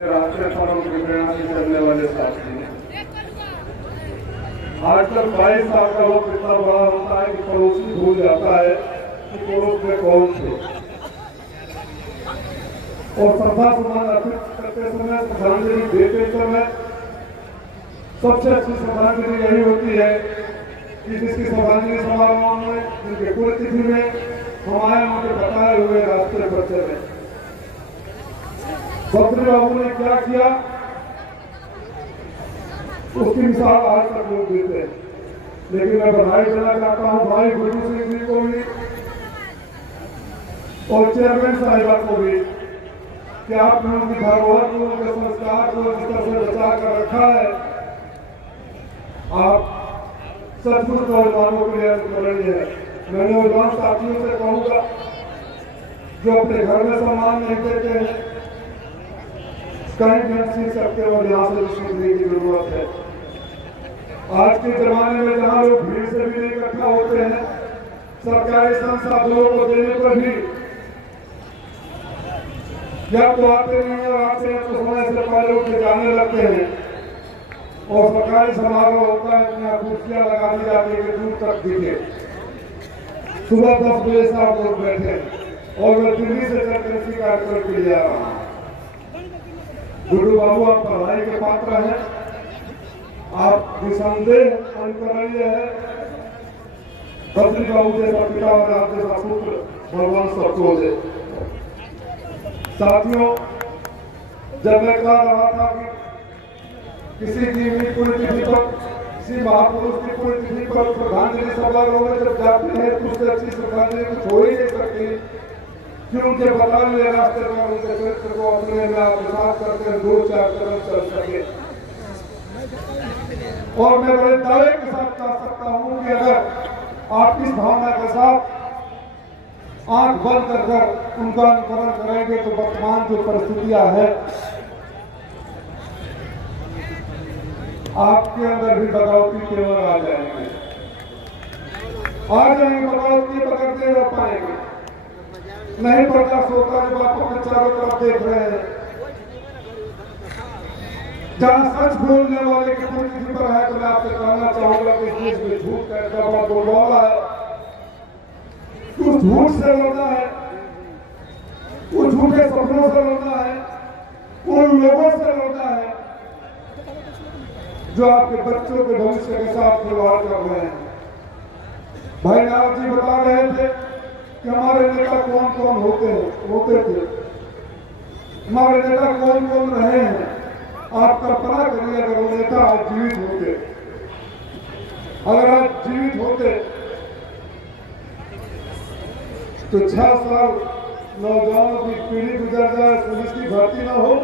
राष्ट्रीय फोरम की प्रेरणा से चलने वाले साथी हैं। आजकल 22 साल का लोग इतना बड़ा होता है कि पड़ोसी भूल जाता है कि पड़ोस में कौन थे। और श्रद्धा सुमन अर्पित करते समय, श्रद्धांजलि देते समय सबसे अच्छी श्रद्धांजलि यही होती है कि जिसकी श्रद्धांजलि समारोह में, जिनके पुण्यतिथि में हम आए, उनके बताए हुए रास्ते पर चले। बद्री बाबू ने क्या किया उसकी मिसाल आज तक लोग देते हैं। लेकिन मैं बधाई देना चाहता हूं भाई गुरु सिंह जी को भी और चेयरमैन साहिबा को भी कि आपने उनकी धरोहर को, उनके संस्कार को जिस तरह से बचा कर रखा है, आप सचमुच नौजवानों के लिए अनुकरणीय है। मैं नौजवान साथियों से कहूंगा जो अपने घर में सम्मान नहीं देते हैं, कहीं भी सीख सकते हो और यहाँ से सीखने की जरूरत है। आज के जमाने में जहाँ लोग भीड़ से भी इकट्ठा होते हैं, सरकारी संसाधनों को देने पर भी या तो आते नहीं और आते हैं तो समय से पहले उठे जाने लगते हैं और सरकारी समारोह होता है, अपनी कुर्सियां लगा दी जाती है कि दूर तक दिखे। सुबह 10 बजे से आप लोग बैठे और मैं दिल्ली से चलकर इसी कार्यक्रम के लिए आ रहा हूँ। गुरु बाबू आप पढ़ाई के पात्र हैं, आप निसंदेह अनुकरणीय है। बद्री बाबू जैसा पिता और आप जैसा पुत्र भगवान सबको दे। साथियों, जब मैं कह रहा था कि किसी की भी पुण्यतिथि पर, किसी महापुरुष की पुण्यतिथि पर श्रद्धांजलि समारोह में जब जाते हैं तो उससे अच्छी श्रद्धांजलि कुछ हो ही नहीं सकती कि उनके बताए हुए रास्ते पर उनके चरित्र को अपने में आत्मसात करके 2-4 कदम चल सके। और मैं बड़े दावे के साथ कह सकता हूं कि अगर आप इस भावना के साथ आंख बंद कर उनका अनुकरण करेंगे तो वर्तमान जो परिस्थितियां हैं, आपके अंदर भी बगावती तेवर आ जाएंगे, बगावती पकड़ते रह पाएंगे। नहीं बर्दाश्त होता जब आप अपने चारों तरफ देख रहे हैं, जहां सच बोलने वाले की पुण्यतिथि पर है, तो मैं आपसे कहना चाहूंगा कि इस देश में झूठ का इतना बड़ा बोलबाला है। उस झूठ से लड़ना है, उस झूठे सपनों से लड़ना है, उन लोगों से लड़ना है जो आपके बच्चों के भविष्य के साथ खिलवाड़ कर रहे हैं। भाई नाथ जी बता रहे थे कि हमारे नेता कौन कौन होते थे, हमारे नेता कौन कौन रहे हैं। आप कल्पना करिए अगर वो नेता आज जीवित होते, अगर आज जीवित होते तो 6 साल नौजवानों की पीढ़ी गुजर जाए, पुलिस की भर्ती न हो,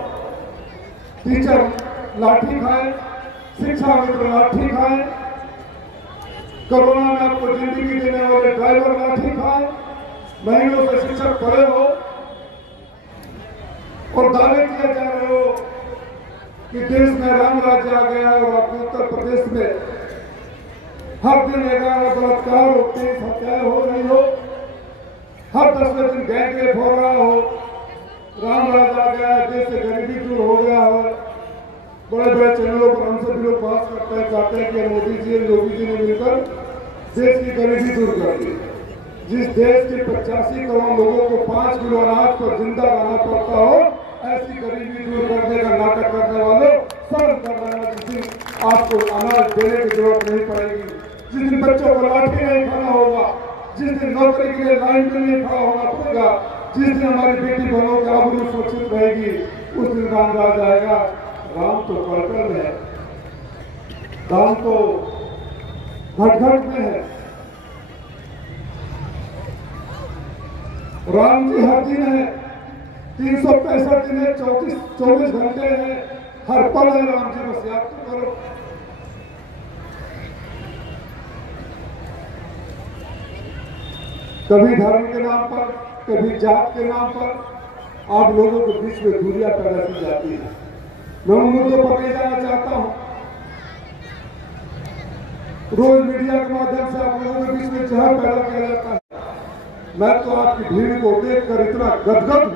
टीचर लाठी खाए, शिक्षा मित्र लाठी खाए, कोरोना में आपको जिंदगी देने वाले ड्राइवर लाठी खाए, महीनों से शिक्षक पड़े हो और दावे किया जा रहे हो कि देश में राम राज्य आ गया है और आपके उत्तर प्रदेश में हर दिन 11 बलात्कार हो, 23 हत्याएं हो रही हो, हर 10वें दिन गैंग रेप हो रहा हो, राम राज्य आ गया है, देश से गरीबी दूर हो गया हो। बड़े बड़े चैनलों पर हमसे भी लोग बात करते हैं, चाहते हैं कि मोदी जी और योगी जी ने मिलकर देश की गरीबी दूर कर दी। जिस देश के 85 करोड़ लोगों को 5 किलो अनाज पर जिंदा रहना पड़ता हो, ऐसी गरीबी दूर करने का नाटक करने वाले सब कर रहे हैं। जिस दिन आपको अनाज देने की जरूरत नहीं पड़ेगी, जिस दिन बच्चों को लाठी नहीं खाना होगा, जिस दिन नौकरी के लिए लाइन में नहीं खड़ा होना पड़ेगा, जिस दिन हमारी बेटी बहनों की आबरू सुरक्षित रहेगी, उस दिन राम राज आएगा। राम तो कड़कड़ में है, राम तो घट घट में है। राम जी हर दिन है, 365 दिन है, 24 घंटे हैं, हर पल है राम जी। बस याद तो करो। कभी धर्म के नाम पर, कभी जात के नाम पर आप लोगों के बीच में दूरियां पैदा की जाती है। मैं उन मुद्दों पर नहीं जाना चाहता हूं। रोज मीडिया के माध्यम से आप लोगों के बीच में जहर पैदा किया जाता है। मैं तो आपकी भीड़ को देखकर इतना गदगद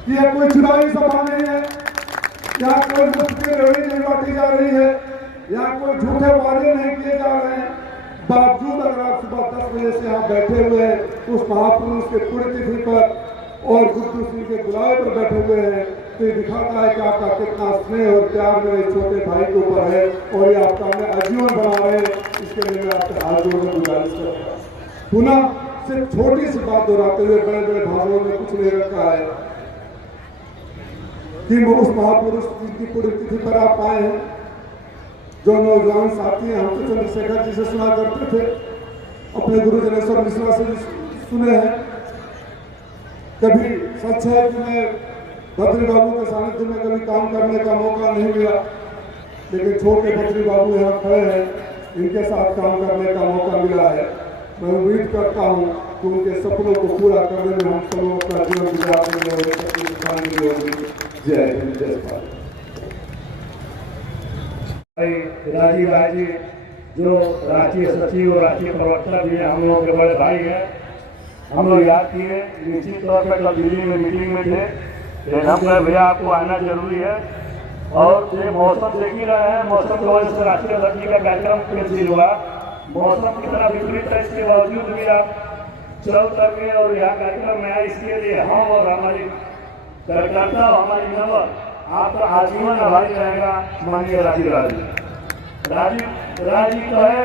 कि यह कोई चुनावी सभा नहीं है, यहाँ कोई मुफ्त की रेहड़ी नहीं बांटी जा रही है, यहाँ कोई झूठे वादे नहीं किए जा रहे हैं। बावजूद अगर आप सुबह 10 बजे से यहाँ बैठे हुए हैं उस महापुरुष के पुण्यतिथि पर और गुड्डू सिंह के बुलावे पर बैठे हुए हैं, तो ये दिखाता है कि आपका कितना स्नेह और प्यार मेरे छोटे भाई के ऊपर है और ये आपका हमें आजीवन बना रहे हैं। इसके लिए मैं आपसे हाथ जोड़कर गुजारिश करता हूँ। पुनः सिर्फ छोटी सी बात दोहराते हुए बड़े बड़े भाषणों में कुछ नहीं रखा है कि वो उस महापुरुष की पुण्यतिथि पर आप आए हैं। जो नौजवान साथी हैं, हम तो चंद्रशेखर जी से सुना करते थे, अपने गुरु जनेश्वर मिश्रा से भी सुने हैं। कभी सच है कि मैं बद्री बाबू के सानिध्य में कभी काम करने का मौका नहीं मिला, लेकिन छोटे बद्री बाबू यहाँ खड़े हैं, इनके साथ काम करने का मौका मिला है। मैं उम्मीद करता हूँ कि उनके सपनों को पूरा करने में हम सब लोग अपना जीवन गुजारने में जय हिंद जय भारत। राजीव राय जी जो राष्ट्रीय सचिव और राष्ट्रीय प्रवक्ता भी हैं, हम लोगों के बड़े भाई हैं। हम लोग याद किए, निश्चित तौर पर कल दिल्ली में मीटिंग में थे, लेकिन हम कहे भैया आपको आना जरूरी है। और ये मौसम देख ही रहे हैं, मौसम की वजह से राष्ट्रीय अध्यक्ष का कार्यक्रम कैंसिल हुआ। मौसम कितना विपरीत है, इसके बावजूद भी आप चल करके और यहाँ कार्यक्रम में आए, इसके लिए हम और हमारी कार्यकर्ता और हमारी नंबर आपका आजीवन आभारी रहेगा। माननीय राजीव राय जी कहे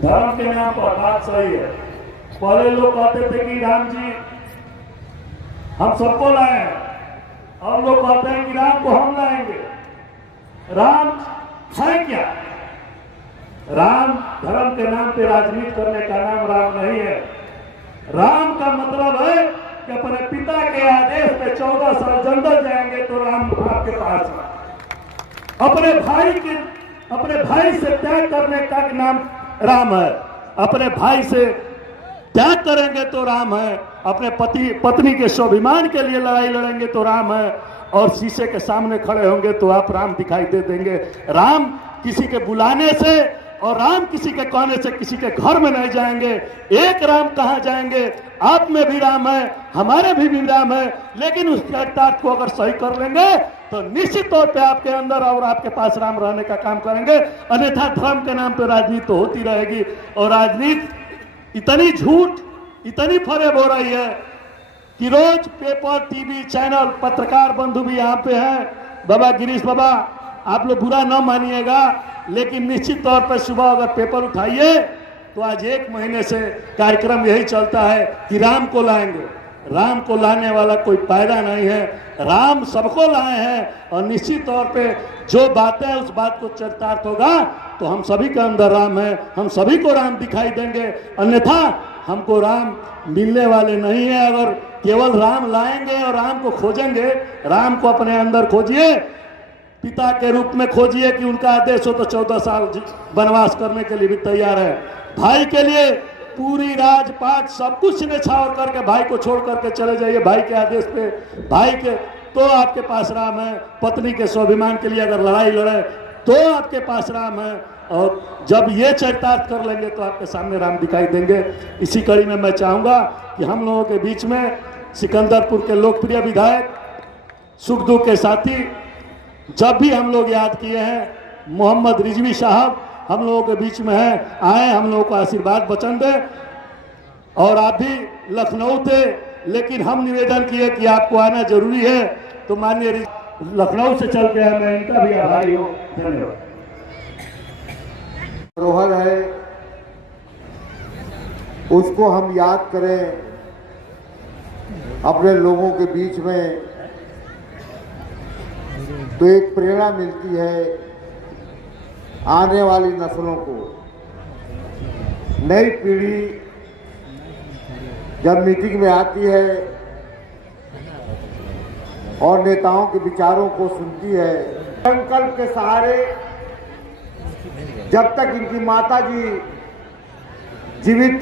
धर्म के नाम पर बात सही है। पहले लोग कहते थे कि राम जी हम सबको लाए हैं, अब लोग कहते हैं कि राम को हम लाएंगे। राम है क्या? राम धर्म के नाम पे राजनीति करने का नाम राम नहीं है। राम का मतलब है कि अपने पिता के आदेश पे 14 साल जंगल जाएंगे तो राम आपके पास है। अपने भाई से त्याग करने का नाम राम है। अपने भाई से त्याग करेंगे तो राम है। अपने पत्नी के स्वाभिमान के लिए लड़ाई लड़ेंगे तो राम है। और शीशे के सामने खड़े होंगे तो आप राम दिखाई दे देंगे। राम किसी के बुलाने से और राम किसी के कहने से किसी के घर में नहीं जाएंगे। एक राम कहाँ जाएंगे? आप में भी राम है, हमारे भी राम है, लेकिन उस चरितार्थ को अगर सही कर लेंगे तो निश्चित तौर पे आपके अंदर और आपके पास राम रहने का काम करेंगे। अन्यथा धर्म के नाम पे राजनीति तो होती रहेगी। और राजनीति इतनी झूठ, इतनी फरेब हो रही है कि रोज पेपर, टीवी चैनल, पत्रकार बंधु भी यहाँ पे हैं। बाबा गिरीश बाबा, आप लोग बुरा न मानिएगा, लेकिन निश्चित तौर पर सुबह अगर पेपर उठाइए तो आज 1 महीने से कार्यक्रम यही चलता है कि राम को लाएंगे। राम को लाने वाला कोई पैदा नहीं है। राम सबको लाए हैं और निश्चित तौर पे जो बातें हैं उस बात को चरितार्थ होगा तो हम सभी के अंदर राम है, हम सभी को राम दिखाई देंगे। अन्यथा हमको राम मिलने वाले नहीं है। अगर केवल राम लाएंगे और राम को खोजेंगे, राम को अपने अंदर खोजिए, पिता के रूप में खोजिए कि उनका आदेश हो तो 14 साल वनवास करने के लिए भी तैयार है। भाई के लिए पूरी राजपाट सब कुछ निछावर करके भाई को छोड़ करके चले जाइए भाई के आदेश पे। भाई के तो आपके पास राम है। पत्नी के स्वाभिमान के लिए अगर लड़ाई लड़े तो आपके पास राम है। और जब ये चरितार्थ कर लेंगे तो आपके सामने राम दिखाई देंगे। इसी कड़ी में मैं चाहूँगा कि हम लोगों के बीच में सिकंदरपुर के लोकप्रिय विधायक, सुख दुख के साथी, जब भी हम लोग याद किए हैं, मोहम्मद रिजवी साहब हम लोगों के बीच में हैं, आए हम लोगों को आशीर्वाद वचन दें। और आप भी लखनऊ थे, लेकिन हम निवेदन किए कि आपको आना जरूरी है, तो माननीय लखनऊ से चल के मैं इनका भी आभारी हूँ। धन्यवाद। धरोहर है, उसको हम याद करें, अपने लोगों के बीच में, तो एक प्रेरणा मिलती है आने वाली नस्लों को। नई पीढ़ी जब मीटिंग में आती है और नेताओं के विचारों को सुनती है, संकल्प के सहारे जब तक इनकी माता जी जीवित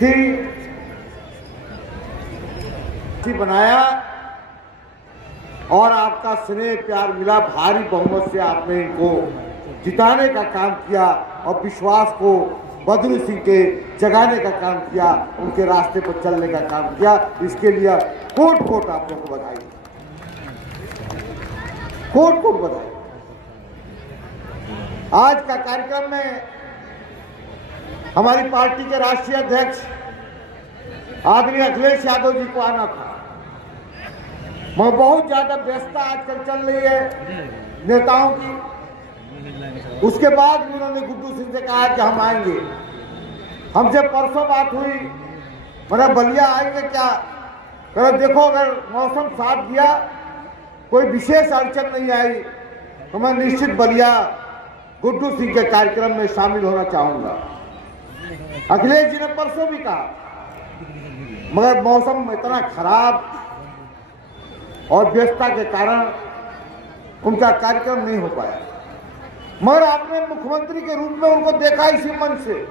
थी बनाया और आपका स्नेह प्यार मिला, भारी बहुमत से आपने इनको जिताने का काम किया और विश्वास को बद्रू सिंह के जगाने का काम किया, उनके रास्ते पर चलने का काम किया। इसके लिए कोट कोट आप लोगों को बधाई। कोट कोट बधाई। आज का कार्यक्रम में हमारी पार्टी के राष्ट्रीय अध्यक्ष आदरणीय अखिलेश यादव जी को आना था, मगर बहुत ज्यादा व्यस्तता आजकल चल रही है नेताओं की। उसके बाद भी उन्होंने गुड्डू सिंह से कहा कि हम आएंगे। हमसे परसों बात हुई, मैंने बलिया आएंगे क्या? कह देखो अगर मौसम साथ दिया, कोई विशेष अड़चन नहीं आई तो मैं निश्चित बलिया गुड्डू सिंह के कार्यक्रम में शामिल होना चाहूंगा। अखिलेश जी ने परसों भी कहा, मगर मौसम इतना खराब और व्यस्तता के कारण उनका कार्यक्रम नहीं हो पाया। मगर आपने मुख्यमंत्री के रूप में उनको देखा इसी मंच से,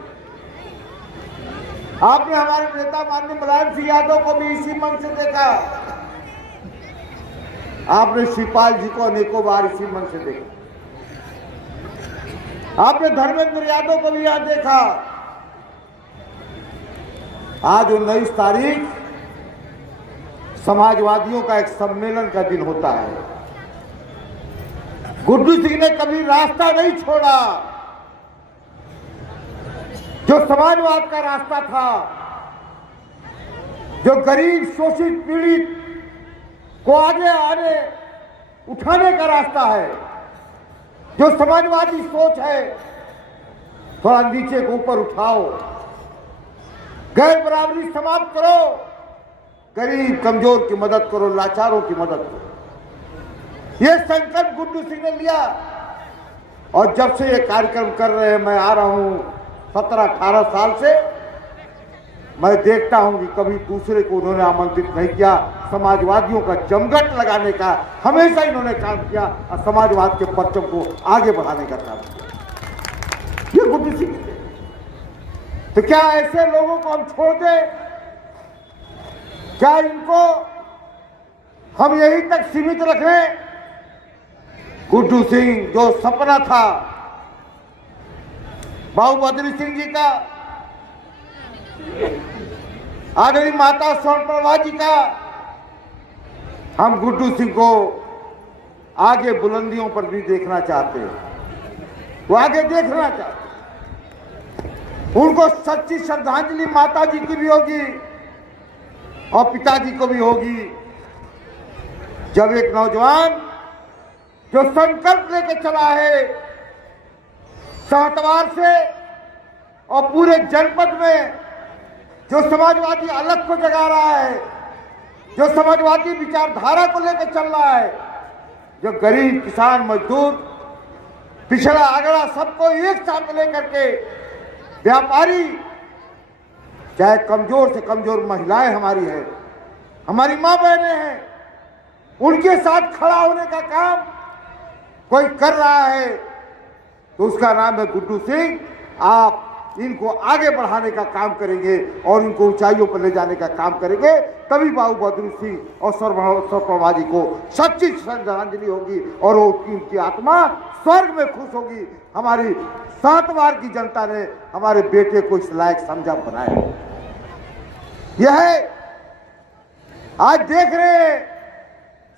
आपने हमारे नेता माननीय मुलायम सिंह यादव को भी इसी मंच से देखा, आपने शिवपाल जी को अनेकों बार इसी मंच से देखा, आपने धर्मेंद्र यादव को भी यहां देखा। आज 19 तारीख समाजवादियों का एक सम्मेलन का दिन होता है। गुड्डू सिंह ने कभी रास्ता नहीं छोड़ा जो समाजवाद का रास्ता था, जो गरीब शोषित पीड़ित को आगे आने उठाने का रास्ता है, जो समाजवादी सोच है, थोड़ा नीचे को ऊपर उठाओ, गैर बराबरी समाप्त करो, गरीब कमजोर की मदद करो, लाचारों की मदद करो। ये संकल्प गुड्डू सिंह ने लिया और जब से ये कार्यक्रम कर रहे हैं, मैं आ रहा हूं 17-18 साल से, मैं देखता हूं कि कभी दूसरे को उन्होंने आमंत्रित नहीं किया। समाजवादियों का जमघट लगाने का हमेशा इन्होंने काम किया और समाजवाद के परचम को आगे बढ़ाने का काम किया। ये गुड्डू सिंह थे। तो क्या ऐसे लोगों को हम छोड़ दें? क्या इनको हम यहीं तक सीमित रखें? गुड्डू सिंह जो सपना था बाबू बद्री सिंह जी का, आदरणीय माता स्वर्णप्रभा जी का, हम गुड्डू सिंह को आगे बुलंदियों पर भी देखना चाहते हैं। वो आगे देखना चाहते हैं। उनको सच्ची श्रद्धांजलि माता जी की भी होगी और पिताजी को भी होगी, जब एक नौजवान जो संकल्प लेके चला है सातवार से और पूरे जनपद में, जो समाजवादी अलग को जगा रहा है, जो समाजवादी विचारधारा को लेकर चल रहा है, जो गरीब किसान मजदूर पिछड़ा अगड़ा सबको एक साथ लेकर के, व्यापारी, चाहे कमजोर से कमजोर महिलाएं हमारी है, हमारी माँ बहनें हैं, उनके साथ खड़ा होने का काम कोई कर रहा है तो उसका नाम है गुड्डू सिंह। आप इनको आगे बढ़ाने का काम करेंगे और इनको ऊंचाइयों पर ले जाने का काम करेंगे, तभी बाबू बद्री सिंह और स्वर्णप्रभा जी को सच्ची श्रद्धांजलि होगी और उनकी आत्मा स्वर्ग में खुश होगी। हमारी सातवार की जनता ने हमारे बेटे को इस लायक समझा, बनाया। यह आज देख रहे हैं,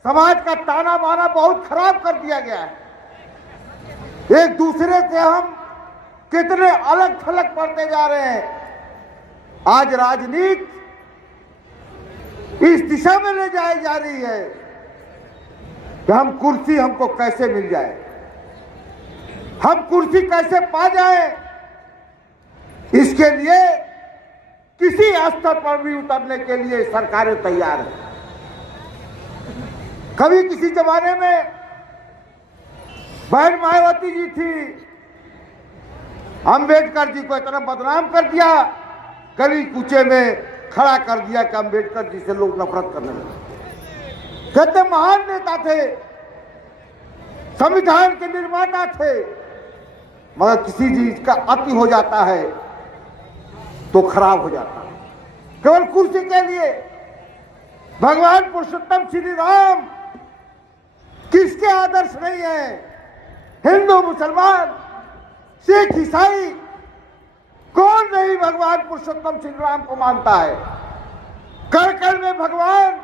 समाज का ताना बाना बहुत खराब कर दिया गया है। एक दूसरे से हम कितने अलग थलग पड़ते जा रहे हैं। आज राजनीति इस दिशा में ले जाई जा रही है कि हम कुर्सी हमको कैसे मिल जाए, हम कुर्सी कैसे पा जाए, इसके लिए किसी स्तर पर भी उतरने के लिए सरकारें तैयार हैं। कभी किसी जमाने में बहन मायावती जी थी, अम्बेडकर जी को इतना बदनाम कर दिया, गली कूचे में खड़ा कर दिया कि अम्बेडकर जी से लोग नफरत करने लगे। कहते महान नेता थे, संविधान के निर्माता थे, मगर किसी चीज का अति हो जाता है तो खराब हो जाता है, केवल कुर्सी के लिए। भगवान पुरुषोत्तम श्री राम किसके आदर्श नहीं है? हिंदू, मुसलमान, सिख, ईसाई, कौन नहीं भगवान पुरुषोत्तम श्री राम को मानता है? कर कर में भगवान,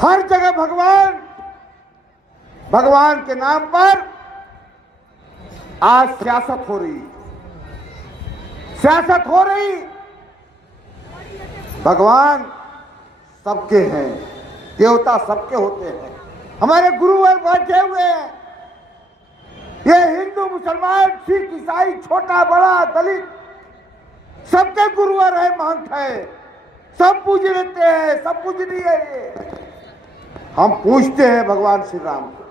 हर जगह भगवान, भगवान के नाम पर आज सियासत हो रही, सियासत हो रही। भगवान सबके हैं, देवता सबके होते हैं, हमारे गुरुवर बैठे हुए हैं। ये हिंदू मुसलमान सिख ईसाई छोटा बड़ा दलित सबके गुरुवर है, महंत है, सब पूज लेते हैं, सब पूजनीय है। ये हम पूछते हैं भगवान श्री राम को,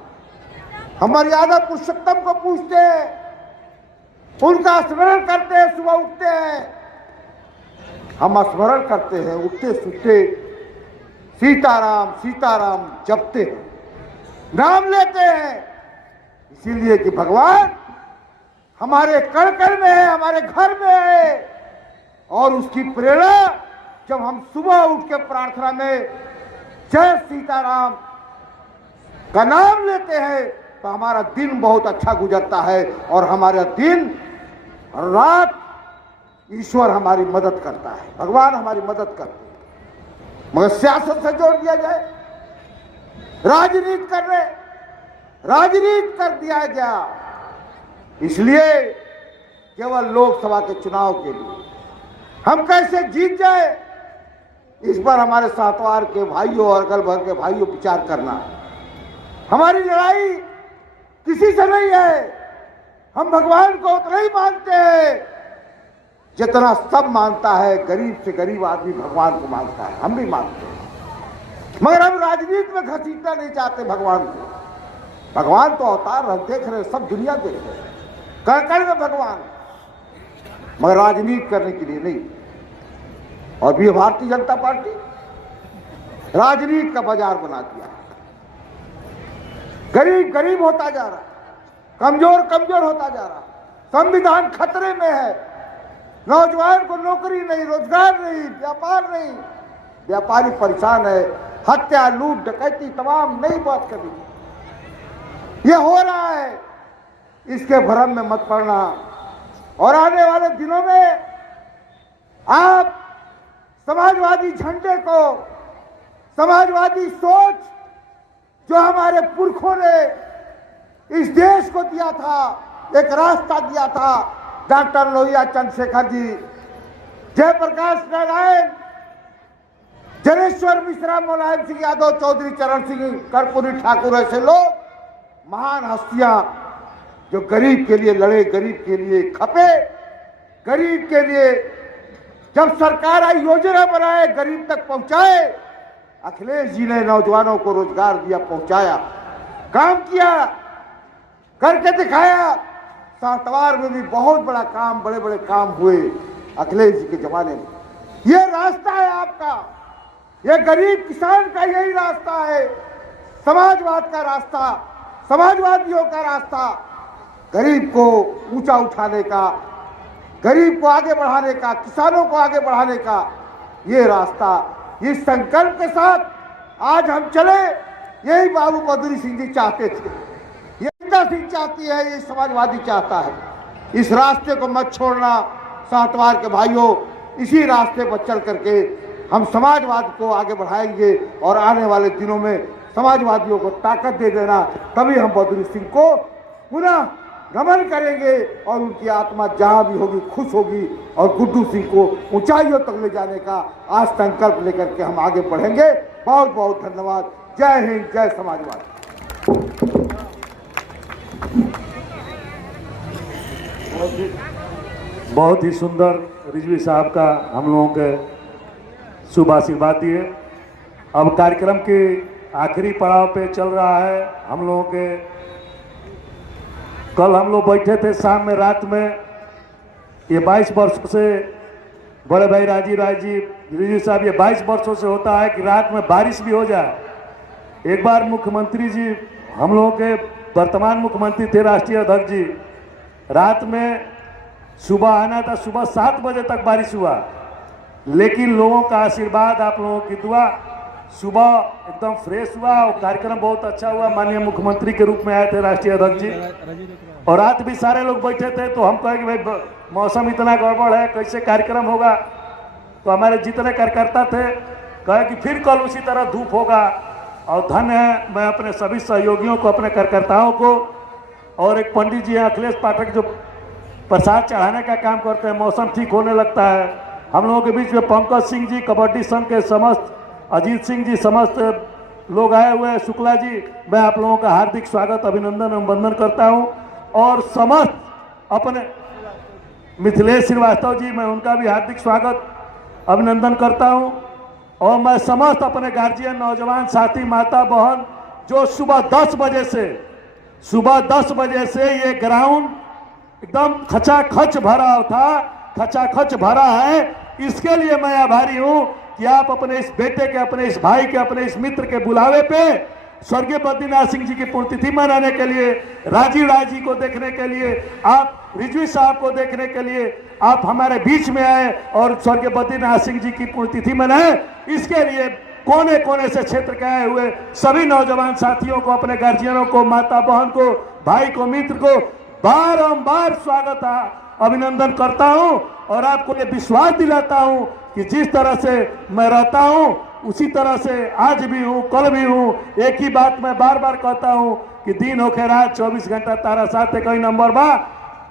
हम मर्यादा पुरुषोत्तम को पूछते हैं, उनका स्मरण करते हैं, सुबह उठते हैं हम स्मरण करते हैं, उठते सुनते सीताराम सीताराम जपते हैं, नाम लेते हैं। इसीलिए कि भगवान हमारे कण कण में है, हमारे घर में है। और उसकी प्रेरणा जब हम सुबह उठ के प्रार्थना में जय सीताराम का नाम लेते हैं तो हमारा दिन बहुत अच्छा गुजरता है और हमारा दिन रात ईश्वर हमारी मदद करता है, भगवान हमारी मदद करते हैं। मगर सियासत से जोड़ दिया जाए, राजनीति कर रहे, राजनीति कर दिया गया, इसलिए केवल लोकसभा के चुनाव के लिए हम कैसे जीत जाए, इस पर हमारे सातवार के भाइयों और अगल बगल के भाइयों विचार करना। हमारी लड़ाई किसी से नहीं है, हम भगवान को उतना ही मानते हैं जितना सब मानता है। गरीब से गरीब आदमी भगवान को मानता है, हम भी मानते हैं, मगर हम राजनीति में घसीटना नहीं चाहते भगवान को। भगवान तो अवतार रह देख रहे, सब दुनिया देख रहे, कण कण में भगवान, मगर राजनीति करने के लिए नहीं। और भी भारतीय जनता पार्टी राजनीति का बाजार बना दिया, गरीब गरीब होता जा रहा, कमजोर कमजोर होता जा रहा, संविधान खतरे में है, नौजवान को नौकरी नहीं, रोजगार नहीं, व्यापार नहीं, व्यापारी परेशान है, हत्या लूट डकैती तमाम नई बात करी, ये हो रहा है। इसके भ्रम में मत पड़ना और आने वाले दिनों में आप समाजवादी झंडे को, समाजवादी सोच जो हमारे पुरखों ने इस देश को दिया था, एक रास्ता दिया था, डॉक्टर लोहिया चंद्रशेखर जी, जयप्रकाश नारायण, जनेश्वर मिश्रा, मुलायम सिंह यादव, चौधरी चरण सिंह, कर्पूरी ठाकुर, ऐसे लोग महान हस्तियां जो गरीब के लिए लड़े, गरीब के लिए खपे, गरीब के लिए जब सरकार आई योजना बनाए, गरीब तक पहुंचाए। अखिलेश जी ने नौजवानों को रोजगार दिया, पहुंचाया, काम किया, करके दिखाया। सातवार में भी बहुत बड़ा काम, बड़े बड़े काम हुए अखिलेश जी के जमाने में। ये रास्ता है आपका, ये गरीब किसान का यही रास्ता है, समाजवाद का रास्ता, समाजवादियों का रास्ता, गरीब को ऊंचा उठाने का, गरीब को आगे बढ़ाने का, किसानों को आगे बढ़ाने का ये रास्ता। इस संकल्प के साथ आज हम चले, यही बाबू बहादुर सिंह जी चाहते थे, ये इंदिरा सिंह चाहती है, ये समाजवादी चाहता है। इस रास्ते को मत छोड़ना सातवार के भाइयों, इसी रास्ते पर चल करके हम समाजवाद को आगे बढ़ाएंगे और आने वाले दिनों में समाजवादियों को ताकत दे देना, तभी हम बहादुर सिंह को पुनः नमन करेंगे और उनकी आत्मा जहां भी होगी खुश होगी और गुड्डू सिंह को ऊंचाइयों तक ले जाने का आज संकल्प लेकर के हम आगे बढ़ेंगे। बहुत बहुत धन्यवाद। जय हिंद, जय समाजवाद। बहुत ही सुंदर रिजवी साहब का हम लोगों के शुभ आशीर्वाद दिए। अब कार्यक्रम के आखिरी पड़ाव पे चल रहा है। हम लोगों के कल हम लोग बैठे थे शाम में, रात में, ये 22 वर्षों से बड़े भाई राजीव राय जी, रिजवी साहब, ये 22 वर्षों से होता है कि रात में बारिश भी हो जाए। एक बार मुख्यमंत्री जी, हम लोगों के वर्तमान मुख्यमंत्री थे राष्ट्रीय अध्यक्ष जी, रात में सुबह आना था, सुबह 7 बजे तक बारिश हुआ, लेकिन लोगों का आशीर्वाद, आप लोगों की दुआ, सुबह एकदम फ्रेश हुआ और कार्यक्रम बहुत अच्छा हुआ। माननीय मुख्यमंत्री के रूप में आए थे राष्ट्रीय अध्यक्ष जी, और रात भी सारे लोग बैठे थे। तो हम कहे कि भाई मौसम इतना गड़बड़ है, कैसे कार्यक्रम होगा। तो हमारे जितने कार्यकर्ता थे कहे कि फिर कल उसी तरह धूप होगा, और धन्य है मैं अपने सभी सहयोगियों को, अपने कार्यकर्ताओं को, और एक पंडित जी हैं अखिलेश पाठक जो प्रसाद चढ़ाने का काम करते हैं। मौसम ठीक होने लगता है। हम लोगों के बीच में पंकज सिंह जी, कबड्डी संघ के समस्त, अजीत सिंह जी, समस्त लोग आए हुए हैं। शुक्ला जी, मैं आप लोगों का हार्दिक स्वागत, अभिनंदन एवं वंदन करता हूं। और समस्त अपने मिथिलेश श्रीवास्तव जी, मैं उनका भी हार्दिक स्वागत अभिनंदन करता हूं। और मैं समस्त अपने गार्जियन, नौजवान साथी, माता बहन जो सुबह 10 बजे से ये ग्राउंड एकदम खचाखच भरा था, खचाखच भरा है, इसके लिए मैं आभारी हूं कि आप अपने इस बेटे के, अपने इस भाई के, अपने इस मित्र के बुलावे पे स्वर्गीय बद्रीनाथ सिंह जी की पुण्यतिथि मनाने के लिए, राजीव राय जी को देखने के लिए, आप रिजवी साहब को देखने के लिए आप हमारे बीच में आए और स्वर्गीय बद्रीनाथ सिंह जी की पुण्यतिथि मनाए। इसके लिए कोने कोने से क्षेत्र के आए हुए सभी नौजवान साथियों को, अपने गार्जियनों को, माता बहन को, भाई को, मित्र को बारंबार स्वागत, अभिनंदन करता हूं। और आपको ये विश्वास दिलाता हूं कि जिस तरह से मैं रहता हूं उसी तरह से आज भी हूं, कल भी हूं। एक ही बात मैं बार बार कहता हूं कि दिन होके रात 24 घंटा तारा साथ कई नंबर बा।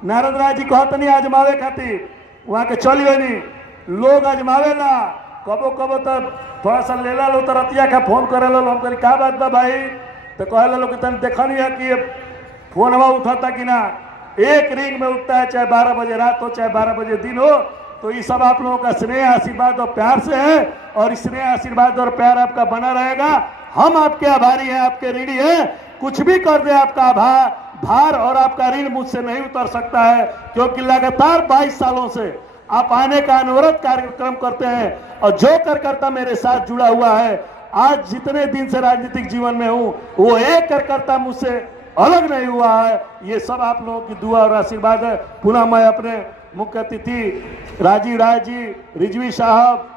नारद राय जी कहत नहीं आजमावे खातिर, वहां के चल गई लोग आजमावेला, कबो कबो तो थोड़ा सा लेला लो तो रतिया का फोन करे लो, हम कही का बात बा भाई, तो कहे लो कि तुम देखा नहीं है कि फोन उठाता कि ना, एक रिंग में उठता है, चाहे 12 बजे रात हो, चाहे 12 बजे दिन हो। तो ये सब आप लोगों का स्नेह, आशीर्वाद और प्यार से है, और स्नेह, आशीर्वाद और प्यार आपका बना रहेगा। हम आपके आभारी हैं, आपके ऋणी हैं। कुछ भी कर दे आपका भार और आपका ऋण मुझसे नहीं उतर सकता है, क्योंकि लगातार 22 सालों से आप आने का अनवरत कार्यक्रम करते हैं, और जो कार्यकर्ता मेरे साथ जुड़ा हुआ है, आज जितने दिन से राजनीतिक जीवन में हूं, वो एक कार्यकर्ता मुझसे अलग नहीं हुआ है। ये सब आप लोगों की दुआ और आशीर्वाद है। पुनः मैं अपने मुख्य अतिथि राजीव राय जी, रिजवी साहब,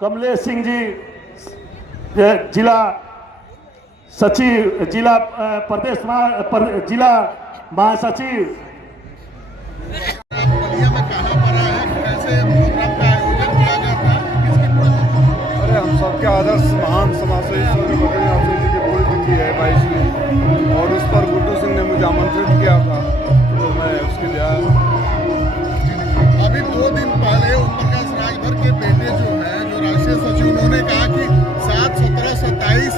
कमलेश सिंह जी, जिला सचिव, जिला प्रदेश जिला महासचिव, अरे हम सबके आदर्श महान समाजसेवी स्वर्गीय बद्रीनाथ सिंह जी की पुण्यतिथि है 22वीं, और उस पर गुड्डू सिंह ने मुझे आमंत्रित किया था, तो मैं उसके लिए आया। अभी 2 दिन पहले ओम प्रकाश राजभर के बेटे जो हैं, जो राष्ट्रीय सचिव, उन्होंने कहा कि 7, 17, 27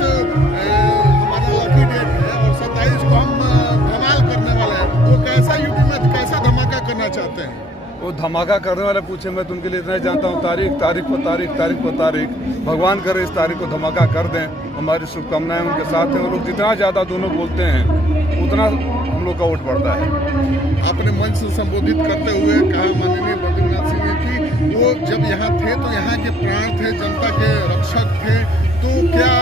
हमारा लकी डेट है और 27 को हम धमाल करने वाले हैं। वो कैसा यूपी में कैसा धमाका करना चाहते हैं? वो धमाका करने वाले पूछे, मैं तो उनके लिए इतना ही जानता हूँ, तारीख पर तारीख, भगवान करे इस तारीख को धमाका कर दें। हमारी शुभकामनाएं उनके साथ हैं। वो लोग जितना ज़्यादा दोनों बोलते हैं उतना हम लोग का वोट बढ़ता है। आपने मंच से संबोधित करते हुए कहा माननीय बद्रीनाथ सिंह जी की वो जब यहाँ थे तो यहाँ के प्राण थे, जनता के रक्षक थे, तो क्या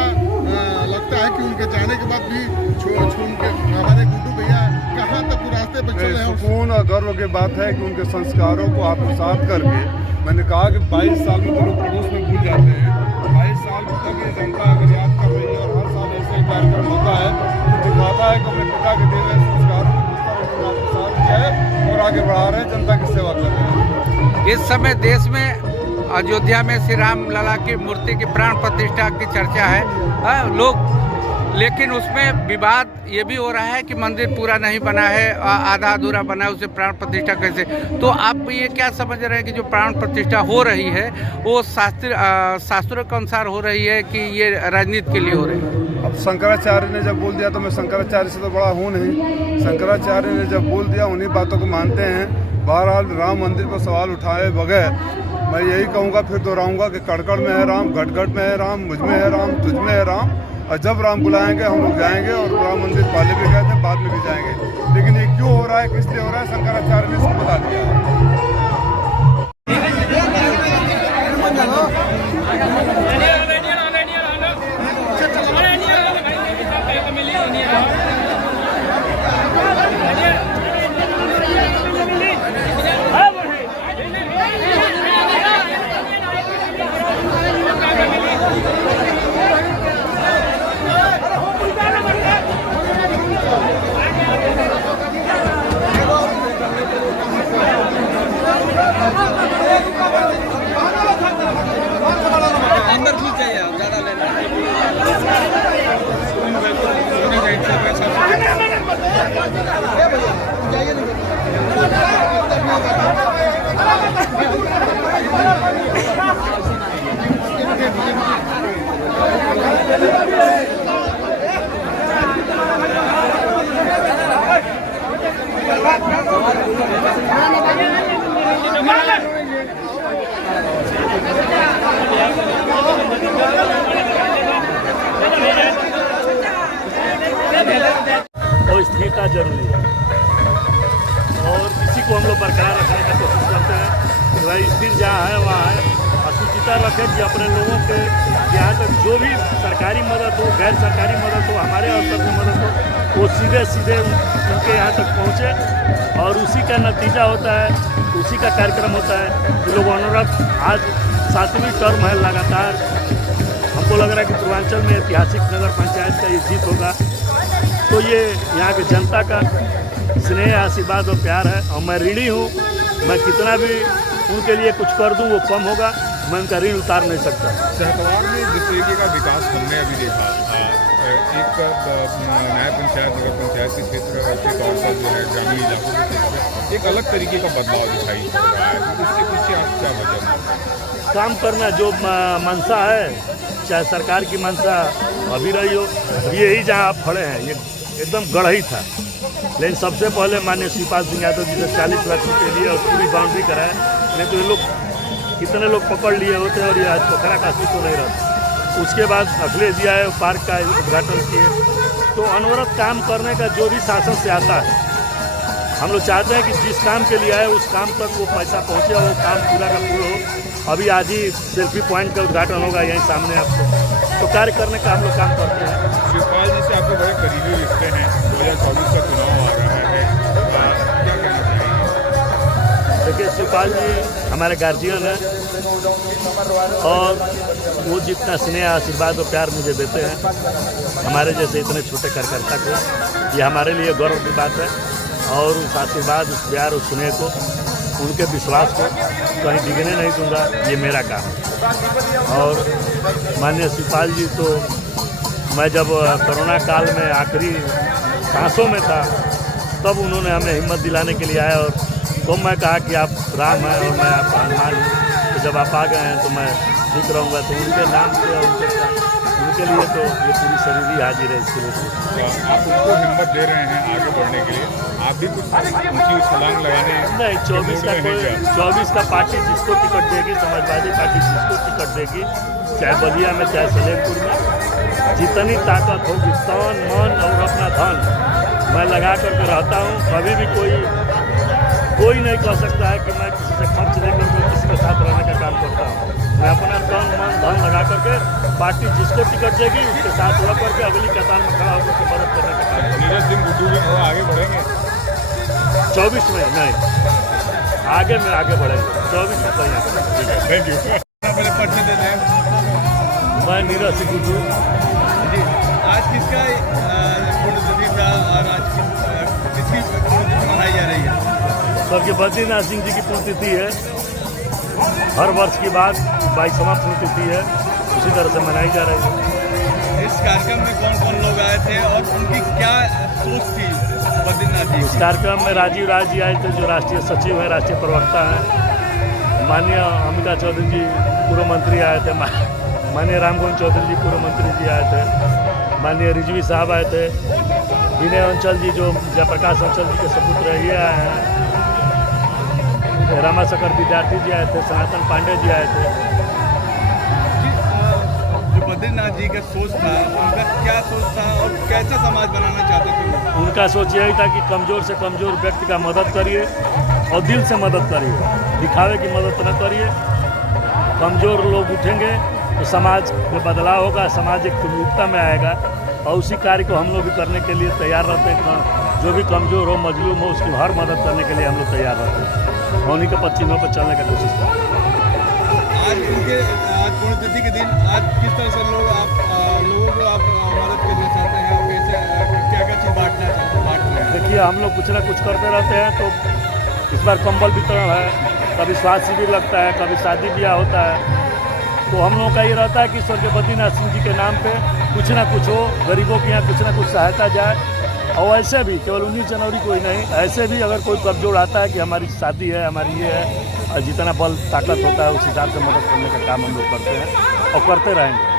लगता है कि उनके जाने के बाद भी छोड़ के हमारे गुड्डू भैया कहाँ तक रास्ते पर चले हैं? सुकून और गर्व की बात है कि उनके संस्कारों को आत्मसात करके, मैंने कहा कि 22 साल में तो लोग पड़ोस में भूल जाते हैं, 22 साल तक ये जनता अगर याद कर रही है और हर साल ऐसे ही कार्यक्रम होता है तो दिखाता है कि अपने पिता के दिए गए संस्कारों को आत्मसात किया है और आगे बढ़ा रहे हैं, जनता की सेवा कर रहे हैं। इस समय देश में अयोध्या में श्री राम लला की मूर्ति की प्राण प्रतिष्ठा की चर्चा है, लोग, लेकिन उसमें विवाद ये भी हो रहा है कि मंदिर पूरा नहीं बना है, आधा अधूरा बना है, उसे प्राण प्रतिष्ठा कैसे? तो आप ये क्या समझ रहे हैं कि जो प्राण प्रतिष्ठा हो रही है वो शास्त्रों के अनुसार हो रही है कि ये राजनीति के लिए हो रही है? अब शंकराचार्य ने जब बोल दिया तो मैं शंकराचार्य से तो बड़ा हूँ नहीं। शंकराचार्य ने जब बोल दिया उन्हीं बातों को मानते हैं। बहरहाल राम मंदिर पर सवाल उठाए बगैर मैं यही कहूँगा, फिर दोहराऊंगा कि कड़कड़ में है राम, घट घट में है राम, मुझ में है राम, तुझ में है राम, और जब राम बुलाएंगे हम लोग जाएंगे। और राम मंदिर पहले भी गए थे, बाद में भी जाएंगे। लेकिन ये क्यों हो रहा है, किस लिए हो रहा है, शंकराचार्य ने इसको बता दिया है। सुचिता जरूरी है और इसी को हम लोग बरकरार रखने का कोशिश करते हैं कि भाई स्थिर जहाँ है वहाँ है और सुचिता रखें कि अपने लोगों के यहाँ तक जो भी सरकारी मदद हो गैर सरकारी मदद हो हमारे स्तर से मदद हो वो सीधे सीधे उनके यहाँ तक पहुँचे और उसी का नतीजा होता है उसी का कार्यक्रम होता है कि लोग अनवरत आज 7वीं टर्म है लगातार हमको लग रहा है कि पूर्वांचल में ऐतिहासिक नगर पंचायत का ये जीत होगा तो ये यहाँ की जनता का स्नेह आशीर्वाद और प्यार है और मैं ऋणी हूँ मैं कितना भी उनके लिए कुछ कर दूँ वो कम होगा मैं उनका ऋण उतार नहीं सकता। सहतवार में जिस तरीके का विकास हमने अभी देखा एक न्याय पंचायत नगर पंचायत के क्षेत्र के तौर पर जो है ग्रामीण इलाकों के क्षेत्र में एक अलग तरीके का बदलाव दिखाई दे रहा है तो इसके पीछे आप क्या वजह मानते हैं? काम करना जो मंशा है चाहे सरकार की मंशा अभी रही हो यही जहाँ आप खड़े हैं ये एकदम गढ़ था लेकिन सबसे पहले माननीय शिवपाल सिंह यादव जी ने 40 लाख रुपये लिए और पूरी बाउंड्री कराए नहीं तो ये लोग कितने लोग पकड़ लिए होते और ये आज पोखरा का अस्तित्व नहीं रहता। उसके बाद अखिलेश जी आए पार्क का उद्घाटन किए तो अनवरत काम करने का जो भी शासन से आता है हम लोग चाहते हैं कि जिस काम के लिए आए उस काम तक वो पैसा पहुँचे और वो काम पूरा का पूरा हो। अभी आज ही सेल्फी पॉइंट का उद्घाटन होगा यहीं सामने आपको तो कार्य करने का हम लोग काम करते हैं। शिवपाल जी से आपके बड़े करीबी रिश्ते हैं 2024 का चुनाव आ रहा है क्या कहना चाहिए? देखिए शिवपाल जी हमारे गार्जियन हैं और वो जितना स्नेह आशीर्वाद और प्यार मुझे देते हैं हमारे जैसे इतने छोटे कार्यकर्ता को ये हमारे लिए गौरव की बात है और उस आशीर्वाद उस प्यार उस स्नेह को उनके विश्वास को कहीं डिगने नहीं दूंगा ये मेरा काम है। और माननीय शिवपाल जी तो मैं जब कोरोना काल में आखिरी सांसों में था तब उन्होंने हमें हिम्मत दिलाने के लिए आया और तो मैं कहा कि आप राम हैं और मैं आप हनुमान हूँ तो जब आप आ गए हैं तो मैं ठीक रहूँगा तो उनके नाम से और उनके लिए तो ये पूरी शरीर ही हाजिर है इसके लिए। आप उनको हिम्मत दे रहे हैं आगे बढ़ने के लिए आप भी कुछ ऊंची छलांग लगाने नहीं 24 का पार्टी जिसको टिकट देगी समाजवादी पार्टी जिसको टिकट देगी चाहे बलिया में चाहे सलेमपुर में जितनी ताकत होगी तन मन और अपना धन मैं लगा करके रहता हूँ कभी भी कोई नहीं कह सकता है कि मैं किसी से खर्च नहीं करके किसी के साथ रहने का काम करता हूँ। मैं अपना तन मन धन लगा करके पार्टी जिसको टिकट देगी उसके साथ रह करके अगली कतार में खड़ा होकर मदद करने का काम। नीरज सिंह गुड्डू भी थोड़ा आगे बढ़ेंगे 24 में नहीं आगे में आगे बढ़ेंगे 24 में कहीं आगे। ठीक है थैंक यू। परिचय देते हैं मैं नीरज सिंह गुड्डू। आज किसका पुण्यतिथि था और आज किसकी पुण्यतिथि मनाई जा रही है? स्वर्गीय बद्रीनाथ सिंह जी की पुण्यतिथि है हर वर्ष की बात 22वां पुण्यतिथि है उसी तरह से मनाई जा रही है। इस कार्यक्रम में कौन कौन लोग आए थे और उनकी क्या सोच थी बद्रीनाथ जी? इस कार्यक्रम में राजीव राज जी आए थे जो राष्ट्रीय सचिव हैं राष्ट्रीय प्रवक्ता हैं। माननीय अमिता चौधरी जी पूर्व मंत्री आए थे। माननीय रामगोविंद चौधरी जी पूर्व मंत्री जी आए थे। माननीय रिजवी साहब आए थे। विनय अंचल जी जो जयप्रकाश अंचल जी के सपुत्र ये आए हैं। रामाशंकर विद्यार्थी जी आए थे। सनातन पांडे जी आए थे। जो बद्रीनाथ जी का सोच था उनका क्या सोच था और कैसा समाज बनाना चाहते थे? उनका सोच यही था कि कमज़ोर से कमज़ोर व्यक्ति का मदद करिए और दिल से मदद करिए दिखावे की मदद न करिए। कमज़ोर लोग उठेंगे तो समाज में बदलाव होगा समाज एक विविधता में आएगा और उसी कार्य को हम लोग भी करने के लिए तैयार रहते हैं। जो भी कमज़ोर हो मजलूम हो उसकी हर मदद करने के लिए हम लोग तैयार रहते हैं और उन्हीं के पच्चीनों पर चलने की कोशिश करते हैं। आज उनके पुण्यतिथि के दिन आज किस तरह से लोगों को आप मदद करना चाहते हैं और कैसे क्या क्या चीज़ बांटना है? देखिए हम लोग कुछ ना कुछ करते रहते हैं तो इस बार कंबल वितरण है कभी स्वास्थ्य शिविर लगता है कभी शादी ब्याह होता है तो हम लोगों का ये रहता है कि स्वर्गीय बद्रीनाथ सिंह जी के नाम पे कुछ ना कुछ हो गरीबों के यहाँ कुछ ना कुछ सहायता जाए। और ऐसे भी केवल 19 जनवरी को ही नहीं ऐसे भी अगर कोई कमजोर आता है कि हमारी शादी है हमारी ये है और जितना बल ताकत होता है उस हिसाब से मदद करने का काम हम लोग करते हैं और करते रहेंगे।